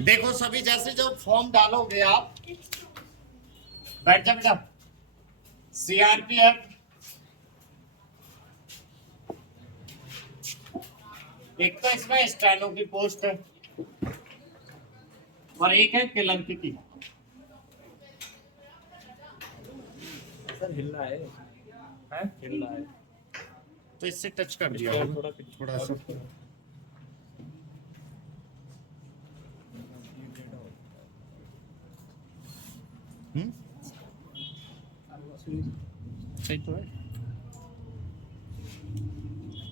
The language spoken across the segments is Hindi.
देखो सभी, जैसे जो फॉर्म डालोगे आप, बैठ जा बेटा। सीआरपीएफ, एक तो इसमें स्टेनो की पोस्ट है और एक है क्लर्क की। सर हिलना है, हिलना है तो इससे टच कर दिया थोड़ा सा। सही तो है।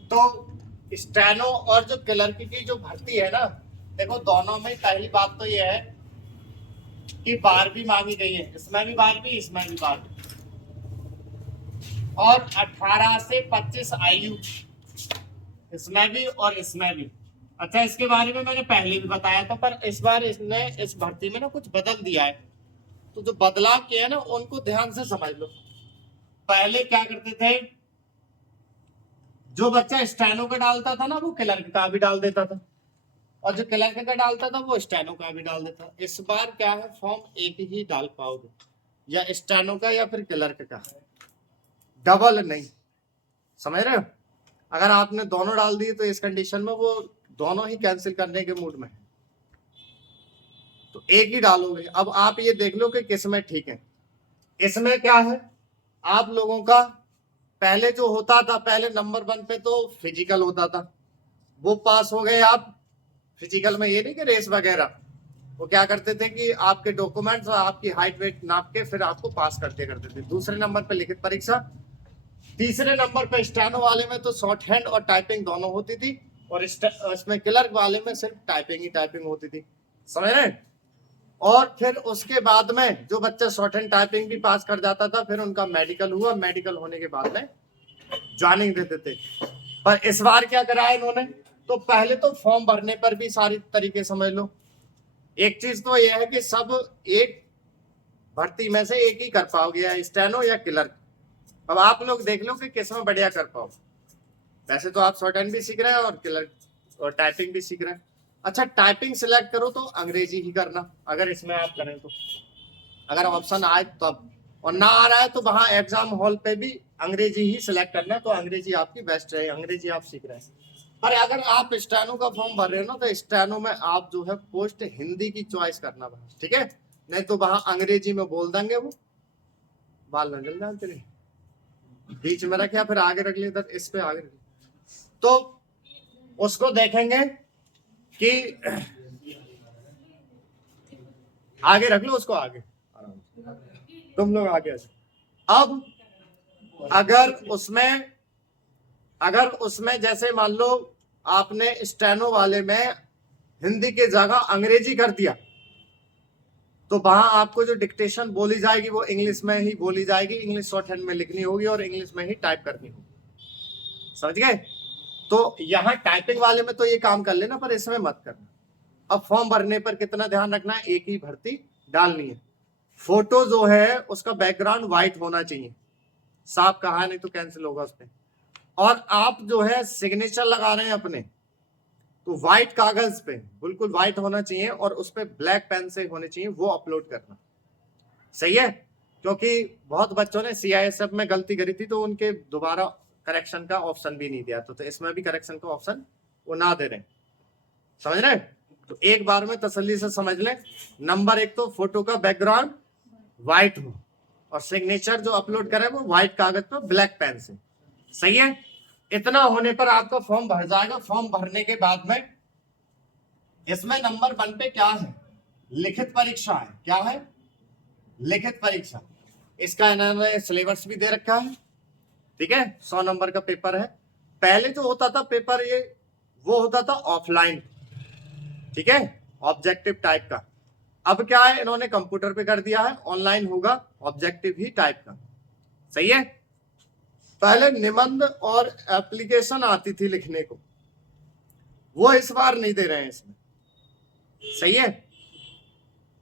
तो स्टेनो और जो क्लर्क की जो भर्ती है ना, देखो दोनों में पहली बात तो ये है कि 12वीं मांगी गई है, इसमें भी 12वीं, इसमें भी 12वीं, और 18 से 25 आयु, इसमें भी और इसमें भी। अच्छा, इसके बारे में मैंने पहले भी बताया था, पर इस बार इसने इस भर्ती में ना कुछ बदल दिया है। तो जो बदलाव किया है ना, उनको ध्यान से समझ लो। पहले क्या करते थे, जो बच्चा स्टेनो का डालता था ना, वो क्लर्क का भी डाल देता था, और जो क्लर्क का डालता था वो स्टेनो का भी डाल देता। इस बार क्या है, फॉर्म एक ही डाल पाओगे, या स्टेनो का या फिर क्लर्क का, डबल नहीं। समझ रहे हो? अगर आपने दोनों डाल दिए तो इस कंडीशन में वो दोनों ही कैंसिल करने के मूड में है, तो एक ही डालोगे। अब आप ये देख लो कि किसमें ठीक है। इसमें क्या है, आप लोगों का पहले जो होता था, पहले नंबर 1 पे तो फिजिकल होता था, वो पास हो गए आप। फिजिकल में ये नहीं कि रेस वगैरह, वो क्या करते थे कि आपके डॉक्यूमेंट्स और आपकी हाइट वेट नाप के फिर आपको पास करते थे। दूसरे नंबर पे लिखित परीक्षा, तीसरे नंबर पे स्टेनो वाले में तो शॉर्ट हैंड और टाइपिंग दोनों होती थी, और इसमें क्लर्क वाले में सिर्फ टाइपिंग ही टाइपिंग होती थी। समझ रहे? और फिर उसके बाद में जो बच्चा शॉर्ट हैंड टाइपिंग भी पास कर जाता था, फिर उनका मेडिकल हुआ, मेडिकल होने के बाद में ज्वाइनिंग देते थे। पर इस बार क्या करा है इन्होंने, तो पहले तो फॉर्म भरने पर भी सारी तरीके समझ लो। एक चीज तो यह है कि सब एक भर्ती में से एक ही कर पाओगे, या स्टेनो या क्लर्क। अब आप लोग देख लो कि किसमें बढ़िया कर पाओ। वैसे तो आप शॉर्ट हैंड भी सीख रहे हैं और क्लर्क और टाइपिंग भी सीख रहे हैं। अच्छा, टाइपिंग सिलेक्ट करो तो अंग्रेजी ही करना, अगर इसमें आप करें तो। अगर ऑप्शन आए तब, और ना आ रहा है तो वहां एग्जाम हॉल पे भी अंग्रेजी ही सिलेक्ट करना है, तो अंग्रेजी आपकी बेस्ट है, अंग्रेजी आप सीख रहे हैं। पर अगर आप स्टेनो का फॉर्म भर रहे हो ना, तो स्टेनो में आप जो है पोस्ट हिंदी की चॉइस करना भाई, ठीक है? नहीं तो वहां अंग्रेजी में बोल देंगे, वो बाल न जल जाए तेरे। बीच में रखे या फिर आगे रख ले, इधर इस पे आगे रख ले। तो उसको देखेंगे कि आगे रख लो उसको, आगे तुम लोग आगे। अब अगर उसमें जैसे मान लो आपने स्टेनो वाले में हिंदी के जगह अंग्रेजी कर दिया, तो वहां आपको जो डिक्टेशन बोली जाएगी वो इंग्लिश में ही बोली जाएगी, इंग्लिश शॉर्ट हैंड में लिखनी होगी और इंग्लिश में ही टाइप करनी होगी। समझ गए? तो यहाँ टाइपिंग वाले में तो ये काम कर लेना, पर इसमें मत करना। अब फॉर्म भरने पर कितना ध्यान रखना है, एक ही भर्ती डालनी है। फोटो जो है उसका बैकग्राउंड व्हाइट होना चाहिए, साफ कहा, नहीं तो कैंसिल होगा उसमें। और आप जो है सिग्नेचर लगा रहे हैं अपने, तो व्हाइट कागज पे बिल्कुल व्हाइट होना चाहिए, और उस पे ब्लैक पेन से होने चाहिए, वो अपलोड करना। सही है? क्योंकि बहुत बच्चों ने सीआईएसएफ में गलती करी थी, तो उनके दोबारा करेक्शन का ऑप्शन भी नहीं दिया, तो इसमें भी करेक्शन का ऑप्शन वो ना दे रहे। समझ रहे? तो एक बार में तसल्ली से समझ लें। नंबर 1 तो फोटो का बैकग्राउंड व्हाइट हो, और सिग्नेचर जो अपलोड करे वो व्हाइट कागज पर ब्लैक पेन से। सही है? इतना होने पर आपका फॉर्म भर जाएगा। फॉर्म भरने के बाद में इसमें नंबर 1 पे क्या है, लिखित परीक्षा है। क्या है? लिखित परीक्षा। इसका इन्होंने सिलेबस भी दे रखा है, ठीक है? 100 नंबर का पेपर है। पहले जो होता था पेपर, ये वो होता था ऑफलाइन, ठीक है, ऑब्जेक्टिव टाइप का। अब क्या है, इन्होंने कंप्यूटर पे कर दिया है, ऑनलाइन होगा, ऑब्जेक्टिव ही टाइप का। सही है? पहले निबंध और एप्लीकेशन आती थी लिखने को, वो इस बार नहीं दे रहे हैं इसमें। सही है?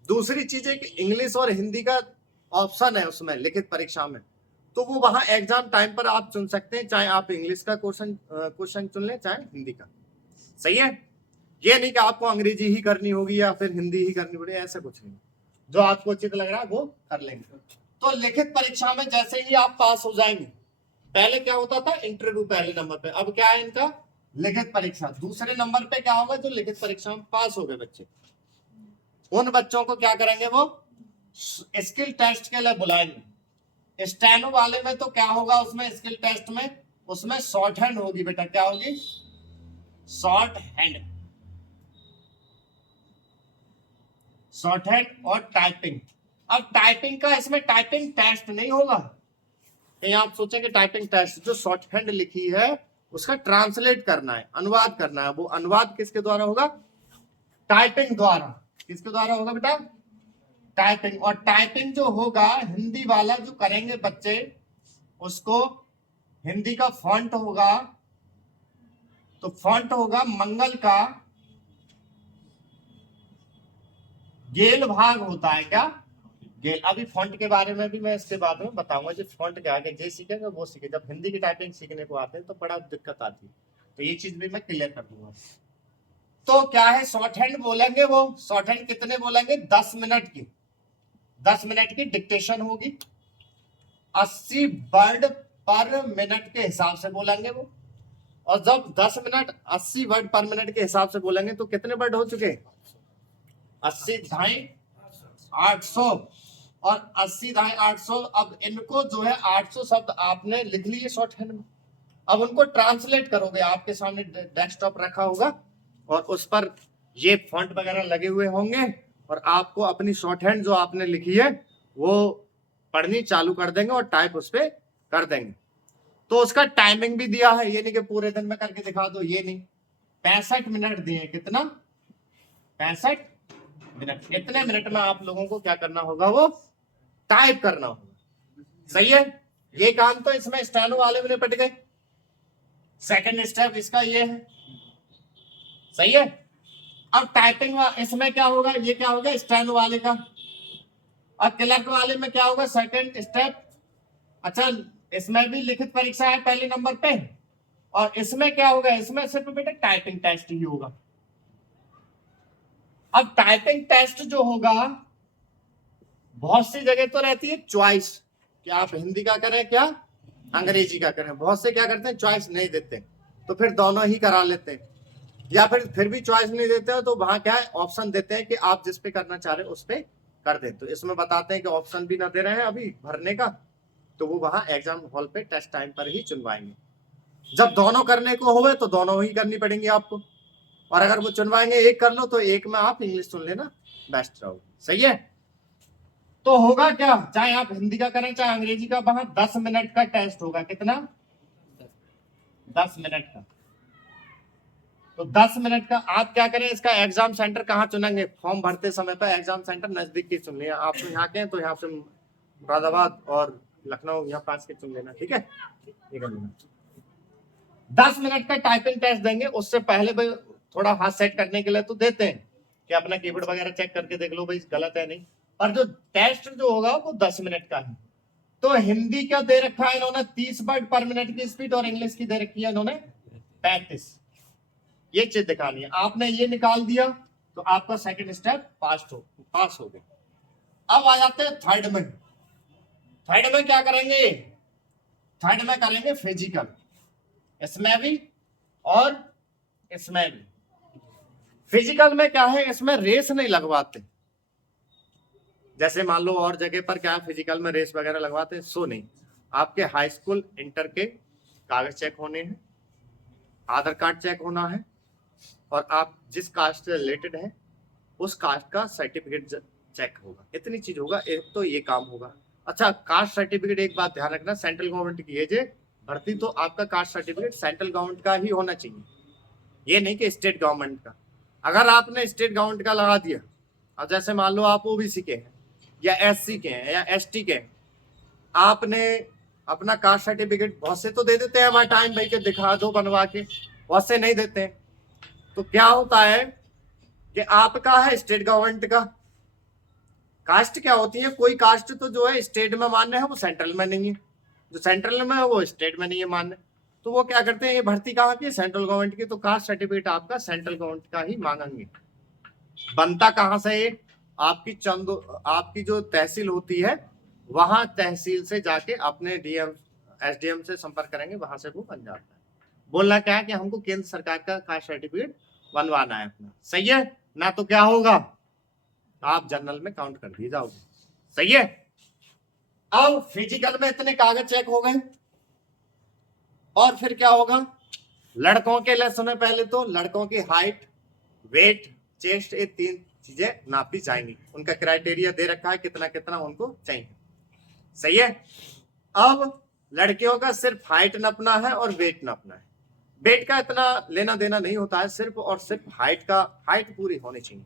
दूसरी चीज है कि इंग्लिश और हिंदी का ऑप्शन है उसमें लिखित परीक्षा में, तो वो वहां एग्जाम टाइम पर आप चुन सकते हैं, चाहे आप इंग्लिश का क्वेश्चन चुन लें चाहे हिंदी का। सही है, ये नहीं कि आपको अंग्रेजी ही करनी होगी या फिर हिंदी ही करनी पड़ेगी, ऐसा कुछ नहीं, जो आपको उचित लग रहा है वो कर लेंगे। तो लिखित परीक्षा में जैसे ही आप पास हो जाएंगे, पहले क्या होता था इंटरव्यू पहले नंबर पे, अब क्या है इनका लिखित परीक्षा। दूसरे नंबर पे क्या होगा, जो लिखित परीक्षा में पास हो गए बच्चे, उन बच्चों को क्या करेंगे, वो स्किल टेस्ट के लिए बुलाएंगे। स्टेनो वाले में तो क्या होगा, उसमें स्किल टेस्ट में उसमें शॉर्ट हैंड होगी बेटा, क्या होगी, शॉर्ट हैंड, शॉर्ट हैंड और टाइपिंग। अब टाइपिंग का इसमें टाइपिंग टेस्ट नहीं होगा, कहीं आप सोचें कि टाइपिंग टेस्ट, जो शॉर्ट हैंड लिखी है उसका ट्रांसलेट करना है, अनुवाद करना है, वो अनुवाद किसके द्वारा होगा, टाइपिंग द्वारा। किसके द्वारा होगा बेटा, टाइपिंग। और टाइपिंग जो होगा हिंदी वाला जो करेंगे बच्चे, उसको हिंदी का फॉन्ट होगा, तो फॉन्ट होगा मंगल का गेल भाग होता है, क्या गेल। अभी फॉन्ट के बारे में भी मैं इसके बाद में बताऊंगा, जो फॉन्ट के आगे जे सीखेंगे वो सीखे। जब हिंदी की टाइपिंग सीखने को आते हैं तो बड़ा दिक्कत आती है, तो ये चीज भी मैं क्लियर कर दूंगा। तो क्या है, शॉर्ट हैंड बोलेंगे, वो शॉर्ट हैंड कितने बोलेंगे, 10 मिनट की, 10 मिनट की डिक्टेशन होगी, 80 वर्ड पर मिनट के हिसाब से बोलेंगे वो। और जब 10 मिनट 80 वर्ड पर मिनट के हिसाब से बोलेंगे तो कितने वर्ड हो चुके, 80 ढाई 800 और 80 ढाई 800। अब इनको जो है 800 शब्द आपने लिख लिए शॉर्ट हैंड में, अब उनको ट्रांसलेट करोगे, आपके सामने डेस्कटॉप रखा होगा और उस पर ये फॉन्ट वगैरह लगे हुए होंगे, और आपको अपनी शॉर्ट हैंड जो आपने लिखी है वो पढ़नी चालू कर देंगे और टाइप उस पर कर देंगे। तो उसका टाइमिंग भी दिया है, ये नहीं कि पूरे दिन में करके दिखा दो, ये नहीं, 65 मिनट दिए, कितना, 65 मिनट। इतने मिनट में आप लोगों को क्या करना होगा, वो टाइप करना होगा। सही है, ये काम तो इसमें स्टेनो वाले में निपट गए। सेकंड स्टेप इसका ये है, सही है। अब टाइपिंग इसमें क्या होगा, ये क्या होगा स्टेनो वाले का, और क्लर्क वाले में क्या होगा सेकंड स्टेप। अच्छा, इसमें भी लिखित परीक्षा है पहले नंबर पे, और इसमें क्या होगा, इसमें सिर्फ बेटा टाइपिंग टेस्ट ही होगा। अब टाइपिंग टेस्ट जो होगा, बहुत सी जगह तो रहती है चॉइस कि आप हिंदी का करें क्या अंग्रेजी का करें, बहुत से क्या करते हैं चॉइस नहीं देते, तो फिर दोनों ही करा लेते हैं, या फिर भी चॉइस नहीं देते हैं तो वहां क्या है ऑप्शन देते हैं कि आप जिस पे करना चाह रहे हो उस पे कर दे। तो इसमें बताते हैं कि ऑप्शन भी ना दे रहे हैं अभी भरने का, तो वो वहां एग्जाम हॉल पे टेस्ट टाइम पर ही चुनवाएंगे। जब दोनों करने को होवे तो दोनों ही करनी पड़ेंगी आपको, और अगर वो चुनवाएंगे एक कर लो तो एक में आप इंग्लिश चुन लेना, बेस्ट रहोगे। सही है, तो होगा क्या, चाहे आप हिंदी का करें चाहे अंग्रेजी का, वहां 10 मिनट का टेस्ट होगा, कितना, 10 मिनट का। तो 10 मिनट का आप क्या करें, इसका एग्जाम सेंटर कहाँ चुनेंगे, फॉर्म भरते समय पर एग्जाम सेंटर नजदीक की चुन लिया, आप तो यहाँ के हैं तो यहाँ से मुरादाबाद और लखनऊ यहाँ पास के चुन लेना, ठीक है, ये कर लेना। 10 मिनट का टाइपिंग टेस्ट देंगे, उससे पहले भाई थोड़ा हाथ सेट करने के लिए तो देते हैं कि अपना कीबोर्ड वगैरह चेक करके देख लो भाई गलत है नहीं, और जो टेस्ट जो होगा वो 10 मिनट का है। तो हिंदी का दे रखा है इन्होंने 30 वर्ड पर मिनट की स्पीड, और इंग्लिश की दे रखी है इन्होंने 35। ये चीज दिखानी है, आपने ये निकाल दिया तो आपका सेकंड स्टेप पास हो गया। अब आ जाते हैं थर्ड में। थर्ड में क्या करेंगे, थर्ड में करेंगे फिजिकल, इसमें भी और इसमें भी। फिजिकल में क्या है, इसमें रेस नहीं लगवाते, जैसे मान लो और जगह पर क्या है फिजिकल में रेस वगैरह लगवाते हैं, सो नहीं। आपके हाई स्कूल इंटर के कागज चेक होने हैं, आधार कार्ड चेक होना है, और आप जिस कास्ट से रिलेटेड है उस कास्ट का सर्टिफिकेट चेक होगा, इतनी चीज होगा, एक तो ये काम होगा। अच्छा, कास्ट सर्टिफिकेट एक बात ध्यान रखना, सेंट्रल गवर्नमेंट की है जे भर्ती, तो आपका कास्ट सर्टिफिकेट सेंट्रल गवर्नमेंट का ही होना चाहिए, ये नहीं कि स्टेट गवर्नमेंट का। अगर आपने स्टेट गवर्नमेंट का लगा दिया, और जैसे मान लो आप ओबीसी के हैं या एससी के हैं या एसटी के हैं, आपने अपना कास्ट सर्टिफिकेट, बहुत से तो दे देते हैं टाइम भाई के दिखा दो बनवा के, बहुत से नहीं देते हैं। तो क्या होता है कि आपका है स्टेट गवर्नमेंट का, कास्ट क्या होती है, कोई कास्ट तो जो है स्टेट में मान्य है वो सेंट्रल में नहीं है, जो सेंट्रल में है वो स्टेट में नहीं है मान्य, तो वो क्या करते हैं, ये भर्ती कहाँ की, सेंट्रल गवर्नमेंट की, तो कास्ट सर्टिफिकेट आपका सेंट्रल गवर्नमेंट का ही मांगेंगे। बनता कहाँ से है, आपकी जो तहसील होती है वहां तहसील से जाके अपने डीएम एसडीएम से संपर्क करेंगे, वहां से वो बन जाता है। बोलना क्या है कि हमको केंद्र सरकार का कास्ट सर्टिफिकेट बनवाना है अपना, सही है ना, तो क्या होगा, आप जनरल में काउंट कर दिए जाओगे, सही है। अब फिजिकल में इतने कागज चेक हो गए, और फिर क्या होगा, लड़कों के लिए सुने, पहले तो लड़कों की हाइट, वेट, चेस्ट, ये 3 चीजें नापी जाएंगी, उनका क्राइटेरिया दे रखा है कितना कितना उनको चाहिए, सही है। अब लड़कियों का सिर्फ हाइट नापना है और वेट नापना है, वेट का इतना लेना देना नहीं होता है, सिर्फ और सिर्फ हाइट पूरी होनी चाहिए।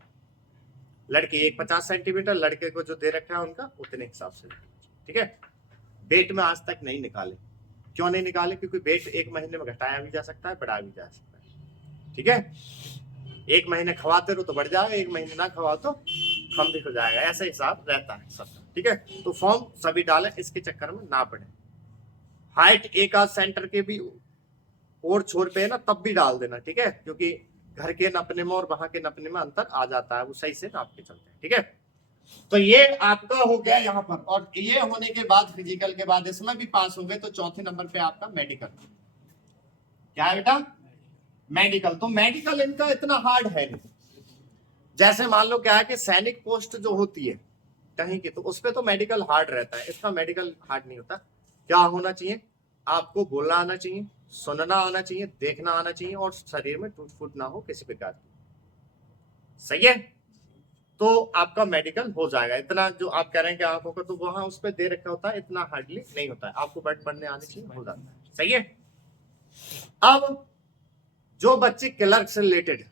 लड़की 150 सेंटीमीटर, लड़के को जो दे रखा है उनका उतने हिसाब से, ठीक है। वेट में आज तक नहीं निकाले, क्यों नहीं निकाले, क्योंकि वेट 1 महीने में घटाया भी जा सकता है, बढ़ाया भी जा सकता है, ठीक है। 1 महीने खवाते रहो तो बढ़ जाएगा, 1 महीने ना खवाओ तो कम भी हो जाएगा, ऐसा हिसाब रहता है सबका, ठीक है। तो फॉर्म सभी डालें, इसके चक्कर में ना पड़े। हाइट एक आध सेंटर के भी और छोर पे है ना, तब भी डाल देना, ठीक है, क्योंकि घर के नपने में और वहां के नपने में अंतर आ जाता है, वो सही से नाप के चलते हैं, ठीक है। तो ये आपका हो गया यहाँ पर, और ये होने के बाद फिजिकल के बाद इसमें भी पास हो गए, तो चौथे नंबर पे आपका मेडिकल, क्या है बेटा, मेडिकल। तो मेडिकल इनका इतना हार्ड है नहीं, जैसे मान लो क्या है कि सैनिक पोस्ट जो होती है कहीं की, तो उसपे तो मेडिकल हार्ड रहता है, इसका मेडिकल हार्ड नहीं होता। क्या होना चाहिए, आपको बोलना आना चाहिए, सुनना आना चाहिए, देखना आना चाहिए, और शरीर में टूट फूट ना हो किसी प्रकार की, सही है। तो आपका मेडिकल हो जाएगा। इतना जो आप कह रहे हैं कि आंखों का, तो वहां उस पर दे रखा होता है, इतना हार्डली नहीं होता है, आपको बैठ पढ़ने आने चाहिए, हो जाता है, सही है। अब जो बच्चे क्लर्क से रिलेटेड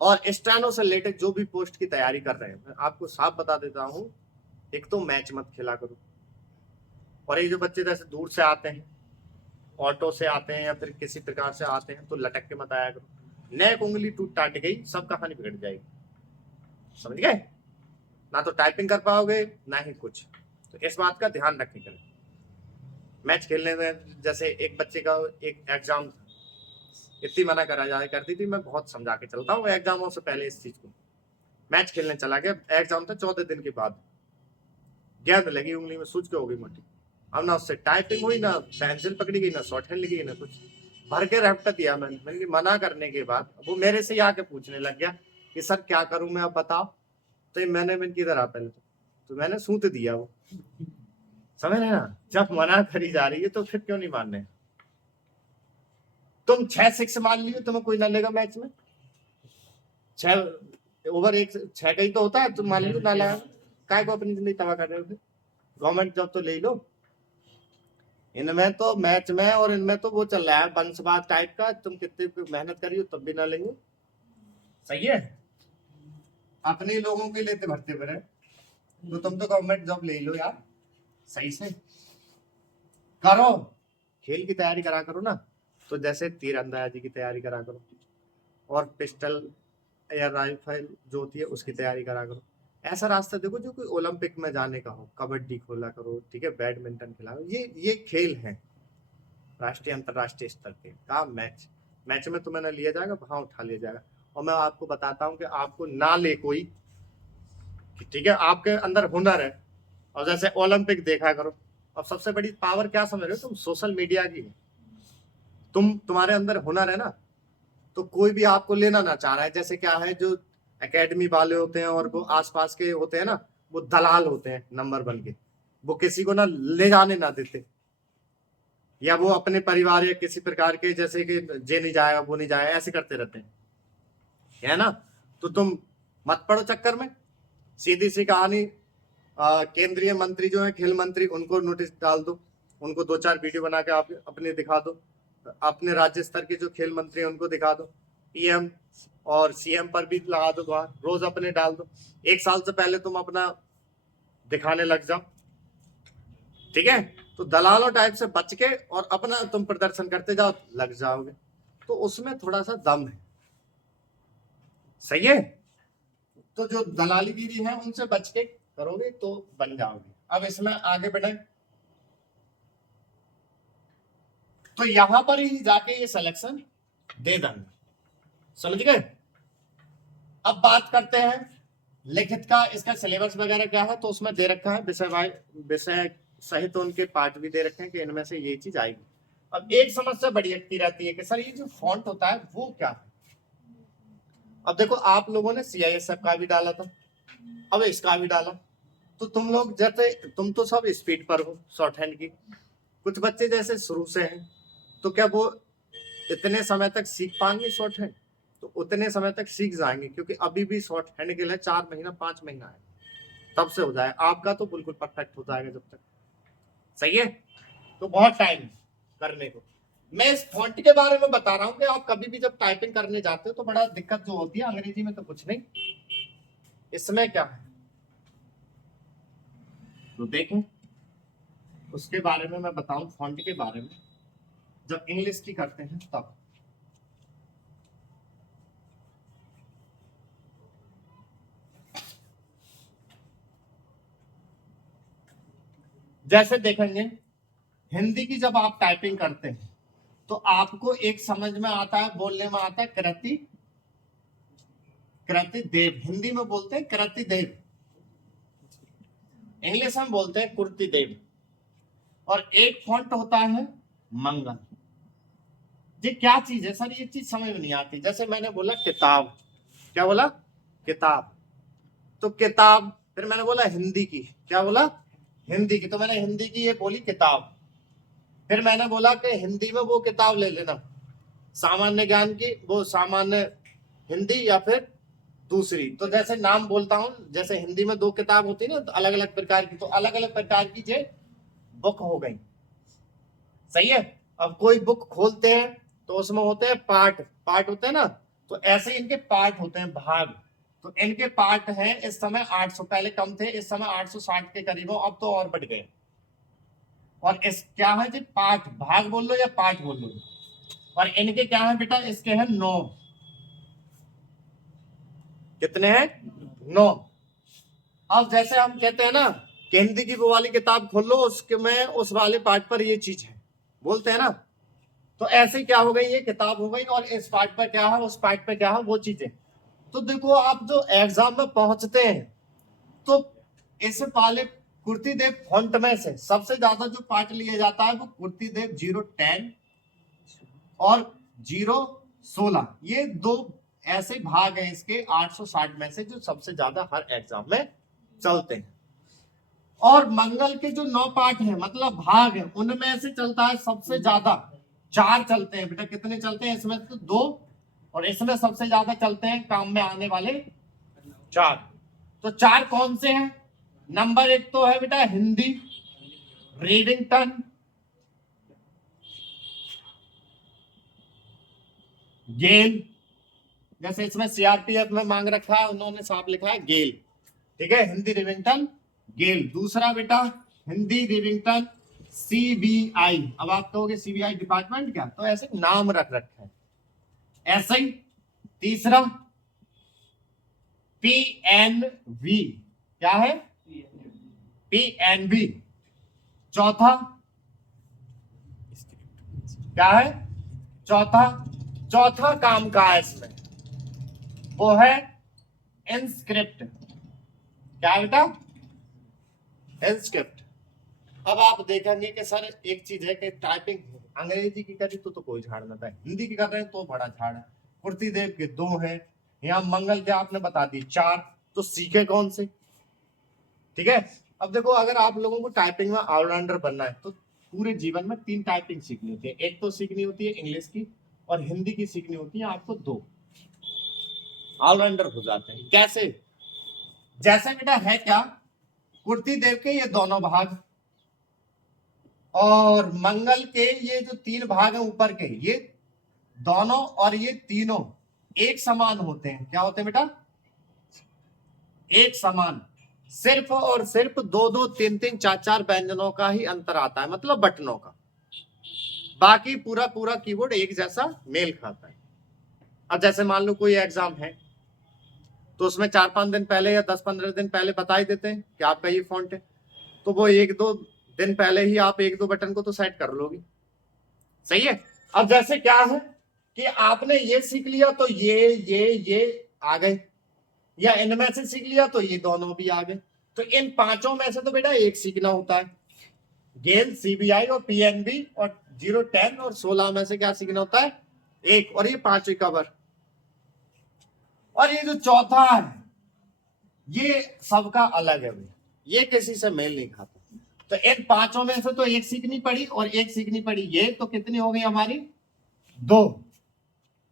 और स्टेनो से रिलेटेड जो भी पोस्ट की तैयारी कर रहे हैं, मैं आपको साफ बता देता हूं, एक तो मैच मत खेला करो, और ये जो बच्चे जैसे दूर से आते हैं, ऑटो से आते हैं या फिर किसी प्रकार से आते हैं, तो लटक के मत आया करो, नेक उंगली टूट टाट गई, सब कहानी बिगड़ जाएगी, समझ गए, ना तो टाइपिंग कर पाओगे ना ही कुछ, तो इस बात का ध्यान रखने के लिए। मैच खेलने में जैसे एक बच्चे का एक एग्जाम, इतनी मना करा जाए करती थी, मैं बहुत समझा के चलता हूँ एग्जामों से पहले इस चीज को। मैच खेलने चला गया, एग्जाम था 14 दिन के बाद, गेंद लगी उंगली में, सूझ के हो गई मोटी, अब ना उससे टाइपिंग हुई, ना पेंसिल पकड़ी गई, ना शॉर्ट हैंड लिखी, ना कुछ, भर के रैप्टा दिया मैंने मना करने के बाद वो मेरे से आके पूछने लग गया कि सर क्या करूं मैं, अब बताओ। तो मैंने किधर आ पहले, तो मैंने सूत दिया वो, समझ रहे ना, जब मना करी जा रही है तो फिर क्यों नहीं मानने। तुम 6 6 मान लियो, तुम्हें कोई ना लेगा मैच में, 6 ओवर 6 का ही तो होता है, तुम मान लियो ना लगा, काय को अपनी जिंदगी तबाह कर रहे हो, गवर्नमेंट जॉब तो ले लो। इनमें तो मैच में और इनमें तो वो चल रहा है बंसबाज टाइप का, तुम कितनी मेहनत करियो तब भी ना लेंगे, सही है। अपने लोगों के लिए तो भरते हुए, तो तुम तो गवर्नमेंट जॉब ले लो यार, सही से करो, खेल की तैयारी करा करो ना, तो जैसे तीरंदाजी की तैयारी करा करो, और पिस्टल या राइफल जो होती है उसकी तैयारी करा करो, ऐसा रास्ता देखो जो कोई ओलंपिक में जाने का हो, कबड्डी खोला करो, ठीक है, बैडमिंटन खेला करो, ये खेल है राष्ट्रीय अंतरराष्ट्रीय स्तर के का मैच में तुम्हें ना लिया जाएगा, वहां उठा लिया जाएगा। और मैं आपको बताता हूँ कि आपको ना ले कोई, ठीक है, आपके अंदर हुनर है, और जैसे ओलंपिक देखा करो, और सबसे बड़ी पावर क्या समझ रहे हो तुम, सोशल मीडिया की है, तुम्हारे अंदर हुनर है ना, तो कोई भी आपको लेना ना चाह रहा है। जैसे क्या है, जो एकेडमी वाले होते हैं और वो आसपास के होते हैं ना, वो दलाल होते हैं नंबर बन के, वो किसी को ना ले जाने ना देते, या वो अपने परिवार या किसी प्रकार के, जैसे कि जे नहीं जाएगा वो नहीं जाएगा, ऐसे करते रहते हैं, है ना। तो तुम मत पड़ो चक्कर में, सीधी सी कहानी, केंद्रीय मंत्री जो है खेल मंत्री, उनको नोटिस डाल दो, उनको 2 4 वीडियो बना के आप अपने दिखा दो, अपने राज्य स्तर के जो खेल मंत्री हैं उनको दिखा दो, पीएम और सीएम पर भी लगा दो, रोज अपने डाल दो, 1 साल से पहले तुम अपना दिखाने लग जाओ, ठीक है। तो दलालों टाइप से बच के और अपना तुम प्रदर्शन करते जाओ, लग जाओगे, तो उसमें थोड़ा सा दम है, सही है। तो जो दलालीगिरी है उनसे बच के करोगे तो बन जाओगे। अब इसमें आगे बढ़े, तो यहां पर ही जाके ये सिलेक्शन दे देंगे। समझ गए? अब बात करते हैं लिखित का, इसका सिलेबस वगैरह क्या है। तो उसमें दे रखा है विषय सहित उनके पार्ट भी दे रखे हैं कि इनमें से ये चीज आएगी। अब एक समस्या बड़ी अटकी रहती है कि सर ये जो फॉन्ट होता है वो क्या है। अब देखो आप लोगों ने CISF का भी डाला था, अब इसका भी डाला, तो तुम लोग जैसे तुम तो सब स्पीड पर हो शॉर्ट हैंड की, कुछ बच्चे जैसे शुरू से हैं, तो क्या वो इतने समय तक सीख पाएंगे शॉर्ट हैंड? तो उतने समय तक सीख जाएंगे, क्योंकि अभी भी शॉर्ट हैंड के लिए 4 महीना 5 महीना है, तब से हो जाए। आपका तो बिल्कुल परफेक्ट हो जाएगा जब तक। सही है? तो बहुत टाइम करने को। मैं इस फॉन्ट के बारे में बता रहा हूं कि आप कभी भी जब टाइपिंग करने जाते हो तो बड़ा दिक्कत जो होती है, अंग्रेजी में तो कुछ नहीं, इसमें क्या है तो देखें, उसके बारे में मैं बताऊं, फॉन्ट के बारे में जब इंग्लिश की करते हैं तब। जैसे देखेंगे हिंदी की जब आप टाइपिंग करते हैं तो आपको एक समझ में आता है, बोलने में आता है कृति देव, हिंदी में बोलते हैं कृति देव, इंग्लिश में बोलते हैं कुर्ती देव। और एक फॉन्ट होता है मंगल। ये क्या चीज है सर, ये चीज समझ में नहीं आती। जैसे मैंने बोला किताब, क्या बोला? किताब। तो किताब, फिर मैंने बोला हिंदी की, क्या बोला? हिंदी की, तो मैंने हिंदी की ये बोली किताब। फिर मैंने बोला कि हिंदी में वो किताब ले लेना सामान्य ज्ञान की, वो सामान्य हिंदी या फिर दूसरी। तो जैसे नाम बोलता हूं, जैसे हिंदी में 2 किताब होती है ना तो अलग अलग प्रकार की, तो अलग अलग प्रकार की ये बुक हो गई। सही है? अब कोई बुक खोलते हैं तो उसमें होते हैं पार्ट, पार्ट होते हैं ना, तो ऐसे इनके पार्ट होते हैं, भाग। तो इनके पार्ट हैं इस समय 800, पहले कम थे, इस समय 860 के करीब हो, अब तो और बढ़ गए। और इस क्या है जी, पार्ट, भाग बोल लो या पार्ट बोल लो। और इनके क्या है बेटा, इसके हैं 9। कितने हैं? 9। अब जैसे हम कहते हैं ना कि हिंदी की वो वाली किताब खोल लो, उसके में उस वाले पार्ट पर ये चीज है, बोलते हैं ना। तो ऐसे क्या हो गई, ये किताब हो गई, और इस पार्ट पर क्या है, उस पार्ट पर क्या है, वो चीजें। तो देखो आप जो एग्जाम में पहुंचते हैं तो इस वाले कुर्ती देव फॉन्ट में से सबसे ज्यादा जो पार्ट लिया जाता है वो कुर्ती देव 010 और 016, ये 2 ऐसे भाग हैं इसके 860 में से जो सबसे ज्यादा हर एग्जाम में चलते हैं। और मंगल के जो 9 पार्ट हैं, मतलब भाग हैं, उनमें से चलता है सबसे ज्यादा 4 चलते हैं बेटा। कितने चलते हैं? इसमें तो 2, और इसमें सबसे ज्यादा चलते हैं काम में आने वाले 4। तो 4 कौन से हैं? नंबर 1 तो है बेटा हिंदी, रीडिंगटन, गेल, जैसे इसमें CRPF में मांग रखा है, उन्होंने साफ लिखा है गेल। ठीक है, हिंदी रिविंगटन गेल। दूसरा बेटा हिंदी रिविंगटन CBI। अब आप कहोगे CBI डिपार्टमेंट क्या, तो ऐसे नाम रख रखा है ऐसे ही। तीसरा PNV, क्या है? PNV। चौथा क्या है? चौथा काम का है इसमें, वो है इंस्क्रिप्ट। क्या बेटा? इंस्क्रिप्ट। अब आप देखेंगे कि सर एक चीज है कि टाइपिंग अंग्रेजी की करी तो कोई झाड़ ना था, हिंदी की कर रहे हैं तो बड़ा झाड़ है। कुर्ती देव के 2 हैं, यहाँ मंगल के आपने बता दी 4, तो सीखे कौन से? ठीक है। अब देखो अगर आप लोगों को टाइपिंग में ऑलराउंडर बनना है तो पूरे जीवन में 3 टाइपिंग सीखनी होती है। एक तो सीखनी होती है इंग्लिश की, और हिंदी की सीखनी होती है आपको 2। ऑलराउंडर हो जाते हैं कैसे? जैसे बेटा है क्या, कुर्ती देव के ये दोनों भाग और मंगल के ये जो 3 भाग हैं ऊपर के, ये दोनों और ये तीनों एक समान होते हैं। क्या होते हैं बेटा? एक समान। सिर्फ और सिर्फ 2-2, 3-3, 4-4 व्यंजनों का ही अंतर आता है, मतलब बटनों का। बाकी पूरा पूरा कीबोर्ड एक जैसा मेल खाता है। अब जैसे मान लो कोई एग्जाम है तो उसमें 4-5 दिन पहले या 10-15 दिन पहले बता ही देते हैं कि आपका ये फॉन्ट है, तो वो 1-2 दिन पहले ही आप 1-2 बटन को तो सेट कर लोगे। सही है। अब जैसे क्या है कि आपने ये सीख लिया तो ये आ गए, या इनमें से सीख लिया तो ये दोनों भी आ गए। तो इन पांचों में से तो बेटा एक सीखना होता है। गेल, सीबीआई और पीएनबी और 0, 10 और 16 में से क्या सीखना होता है? एक। और ये 5 कवर। और ये जो चौथा है ये सबका अलग है भैया, ये किसी से मेल नहीं खाता। तो इन पांचों में से तो एक सीखनी पड़ी और एक सीखनी पड़ी, ये तो कितनी हो गई हमारी? 2।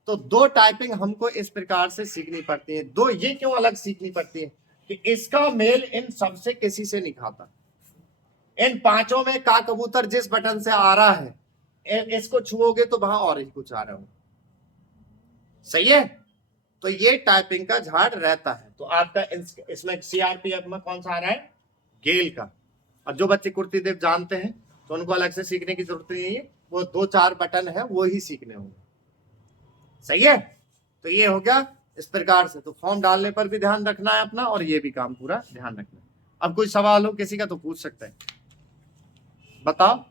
तो 2 टाइपिंग हमको इस प्रकार से सीखनी पड़ती है। 2 ये क्यों अलग सीखनी पड़ती है कि इसका मेल इन सबसे किसी से नहीं खाता। इन पांचों में का कबूतर जिस बटन से आ रहा है इसको छुओगे तो वहां और ही कुछ आ रहा हो। सही है। तो ये टाइपिंग का झाड़ रहता है। तो आपका इसमें सीआरपीएफ में कौन सा आ रहा है? गेल का। और जो बच्चे कुर्ती देव जानते हैं तो उनको अलग से सीखने की जरूरत नहीं है, वो 2-4 बटन है वो ही सीखने होंगे। सही है। तो ये हो गया इस प्रकार से। तो फॉर्म डालने पर भी ध्यान रखना है अपना, और ये भी काम पूरा ध्यान रखना है। अब कोई सवाल हो किसी का तो पूछ सकते हैं, बताओ।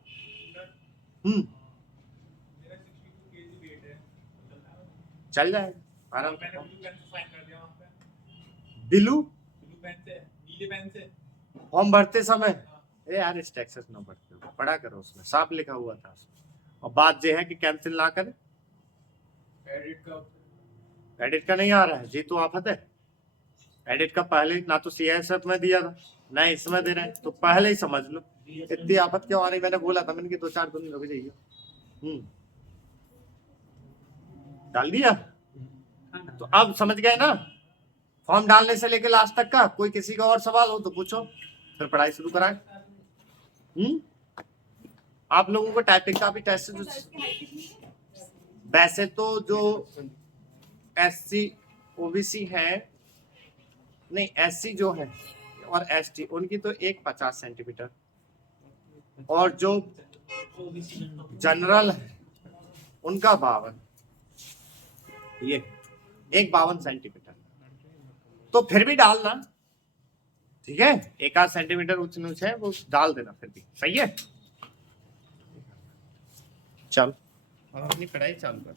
चल जाएगा आराम से। ब्लू नीले पेन से फॉर्म भरते समय यार इस टेक्सास में पढ़ते हो, पढ़ा करो, उसमें साफ लिखा हुआ था उसमें। और बात यह है कि कैंसिल ना करें। एडिट का नहीं आ रहा है जी, तो आफत है। एडिट का पहले ना तो सीएसएफ में दिया था ना इसमें दे रहे हैं, तो पहले ही समझ लो। इतनी आफत क्यों आ रही? मैंने बोला था, मैंने कि 2-4 दिन रुक जाइए। डाल दिया तो अब समझ गए ना। फॉर्म डालने से लेकर लास्ट तक का कोई किसी का और सवाल हो तो पूछो, फिर पढ़ाई शुरू कराएं। आप लोगों को टाइपिंग का भी टेस्ट, वैसे तो जो एससी ओबीसी है, नहीं एससी जो है और एसटी उनकी तो 150 सेंटीमीटर, और जो जनरल है उनका 52, ये 152 सेंटीमीटर। तो फिर भी डालना, ठीक है। 1 सेंटीमीटर ऊंच नीच है वो डाल देना फिर भी, सही है। चल अपनी पढ़ाई चालू कर।